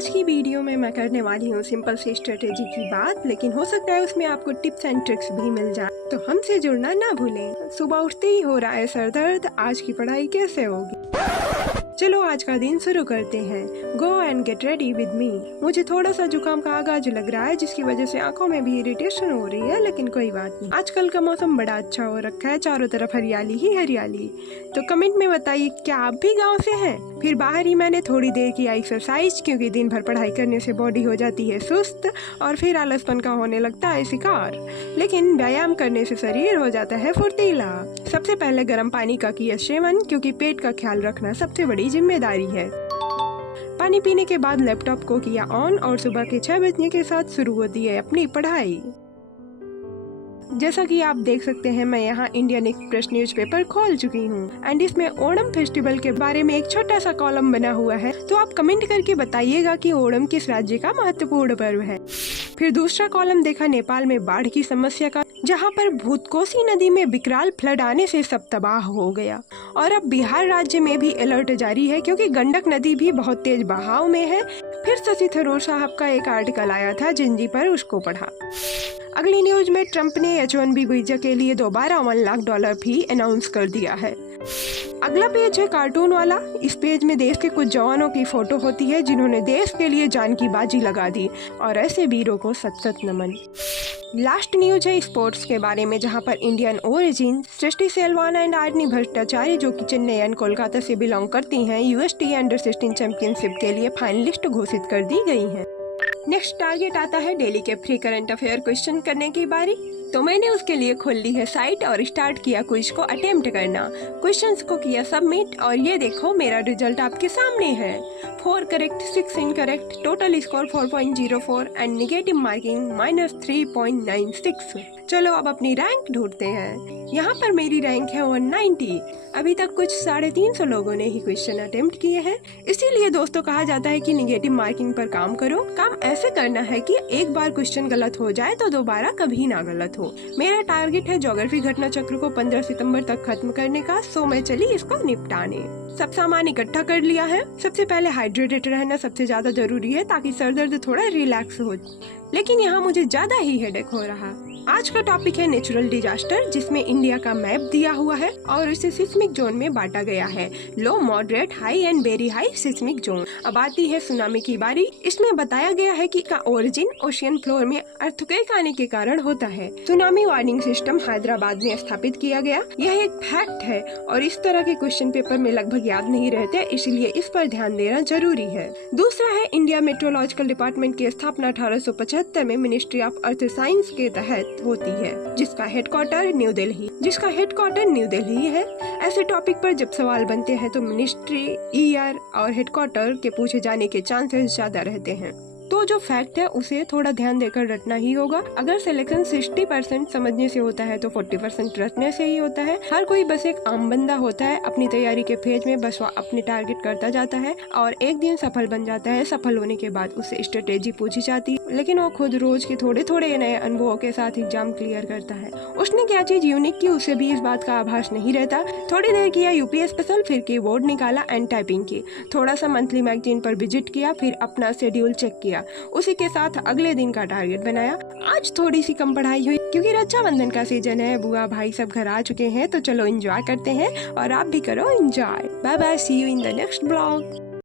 आज की वीडियो में मैं करने वाली हूँ सिंपल सी स्ट्रेटेजी की बात, लेकिन हो सकता है उसमें आपको टिप्स एंड ट्रिक्स भी मिल जाए, तो हमसे जुड़ना ना भूलें। सुबह उठते ही हो रहा है सर दर्द, आज की पढ़ाई कैसे होगी? चलो आज का दिन शुरू करते हैं। Go and get ready with me. मुझे थोड़ा सा जुकाम का आगाज लग रहा है, जिसकी वजह से आंखों में भी इरिटेशन हो रही है, लेकिन कोई बात नहीं। आजकल का मौसम बड़ा अच्छा हो रखा है, चारों तरफ हरियाली ही हरियाली। तो कमेंट में बताइए, क्या आप भी गांव से हैं? फिर बाहर ही मैंने थोड़ी देर किया एक्सरसाइज, क्योंकि दिन भर पढ़ाई करने से बॉडी हो जाती है सुस्त और फिर आलसपन का होने लगता है शिकार। लेकिन व्यायाम करने से शरीर हो जाता है फुर्तीला। सबसे पहले गर्म पानी का किया सेवन, क्योंकि पेट का ख्याल रखना सबसे बड़ी जिम्मेदारी है। पानी पीने के बाद लैपटॉप को किया ऑन और सुबह के 6 बजने के साथ शुरू होती है अपनी पढ़ाई। जैसा कि आप देख सकते हैं, मैं यहाँ इंडियन एक्सप्रेस न्यूज़पेपर खोल चुकी हूँ एंड इसमें ओणम फेस्टिवल के बारे में एक छोटा सा कॉलम बना हुआ है। तो आप कमेंट करके बताइएगा कि ओणम किस राज्य का महत्वपूर्ण पर्व है। फिर दूसरा कॉलम देखा नेपाल में बाढ़ की समस्या का, जहाँ पर भूतकोसी नदी में विकराल फ्लड आने से सब तबाह हो गया। और अब बिहार राज्य में भी अलर्ट जारी है, क्योंकि गंडक नदी भी बहुत तेज बहाव में है। फिर शशि थरूर साहब का एक आर्टिकल आया था जिंजी पर, उसको पढ़ा। अगली न्यूज में ट्रंप ने H1B वीजा के लिए दोबारा $1 लाख फी अनाउंस कर दिया है। अगला पेज है कार्टून वाला। इस पेज में देश के कुछ जवानों की फोटो होती है जिन्होंने देश के लिए जान की बाजी लगा दी, और ऐसे वीरों को सत सत नमन। लास्ट न्यूज है स्पोर्ट्स के बारे में, जहां पर Indian origin Srishti Selvan and Arni Bhattacharya, जो कि चेन्नई एंड कोलकाता से बिलोंग करती हैं, USTA अंडर-16 चैंपियनशिप के लिए फाइनलिस्ट घोषित कर दी गई हैं। नेक्स्ट टारगेट आता है डेली के फ्री करंट अफेयर क्वेश्चन करने की बारी। तो मैंने उसके लिए खोल ली है साइट और स्टार्ट किया क्विज को अटेम्प्ट करना। क्वेश्चंस को किया सबमिट और ये देखो मेरा रिजल्ट आपके सामने है। 4 correct, 6 incorrect, total score 4.04 and negative marking -3.96। चलो अब अपनी रैंक ढूंढते हैं। यहाँ पर मेरी रैंक है 190। अभी तक कुछ 350 लोगों ने ही क्वेश्चन अटेम्प्ट किए हैं। इसीलिए दोस्तों कहा जाता है कि निगेटिव मार्किंग पर काम करो। काम ऐसे करना है कि एक बार क्वेश्चन गलत हो जाए तो दोबारा कभी ना गलत हो। मेरा टारगेट है ज्योग्राफी घटना चक्र को 15 सितंबर तक खत्म करने का, सो मैं चली इसको निपटाने। सब सामान इकट्ठा कर लिया है। सबसे पहले हाइड्रेटेड रहना सबसे ज्यादा जरूरी है, ताकि सर दर्द थोड़ा रिलैक्स हो। लेकिन यहाँ मुझे ज्यादा ही हेडेक हो रहा। आज का टॉपिक है नेचुरल डिजास्टर, जिसमें इंडिया का मैप दिया हुआ है और इसे सिस्मिक जोन में बांटा गया है। Low, moderate, high and very high seismic zone. अब आती है सुनामी की बारी। इसमें बताया गया है कि का ओरिजिन ओशियन फ्लोर में अर्थक्वेक आने के कारण होता है। सुनामी वार्निंग सिस्टम हैदराबाद में स्थापित किया गया। यह एक फैक्ट है और इस तरह के क्वेश्चन पेपर में लगभग याद नहीं रहते, इसलिए इस पर ध्यान देना जरूरी है। दूसरा है इंडिया मेट्रोलॉजिकल डिपार्टमेंट की स्थापना 1875 में मिनिस्ट्री ऑफ अर्थ साइंस के तहत होती है, जिसका हेडक्वार्टर न्यू दिल्ली है। ऐसे टॉपिक पर जब सवाल बनते हैं तो मिनिस्ट्री, ईयर और हेडक्वार्टर के पूछे जाने के चांसेस ज्यादा रहते हैं। तो जो फैक्ट है उसे थोड़ा ध्यान देकर रटना ही होगा। अगर सिलेक्शन 60% समझने से होता है तो 40% रटने से ही होता है। हर कोई बस एक आम बंदा होता है, अपनी तैयारी के फेज में बस वो अपने टारगेट करता जाता है और एक दिन सफल बन जाता है। सफल होने के बाद उसे स्ट्रेटेजी पूछी जाती है, लेकिन वो खुद रोज के थोड़े थोड़े नए अनुभवों के साथ एग्जाम क्लियर करता है। उसने क्या चीज यूनिक की, उसे भी इस बात का आभास नहीं रहता। थोड़ी देर किया यूपी स्पेशल, फिर कीबोर्ड निकाला एंड टाइपिंग की। थोड़ा सा मंथली मैगजीन पर विजिट किया, फिर अपना शेड्यूल चेक किया। उसी के साथ अगले दिन का टारगेट बनाया। आज थोड़ी सी कम पढ़ाई हुई, क्योंकि रक्षाबंधन का सीजन है, बुआ भाई सब घर आ चुके हैं, तो चलो एंजॉय करते हैं और आप भी करो enjoy. Bye bye, see you in the next blog.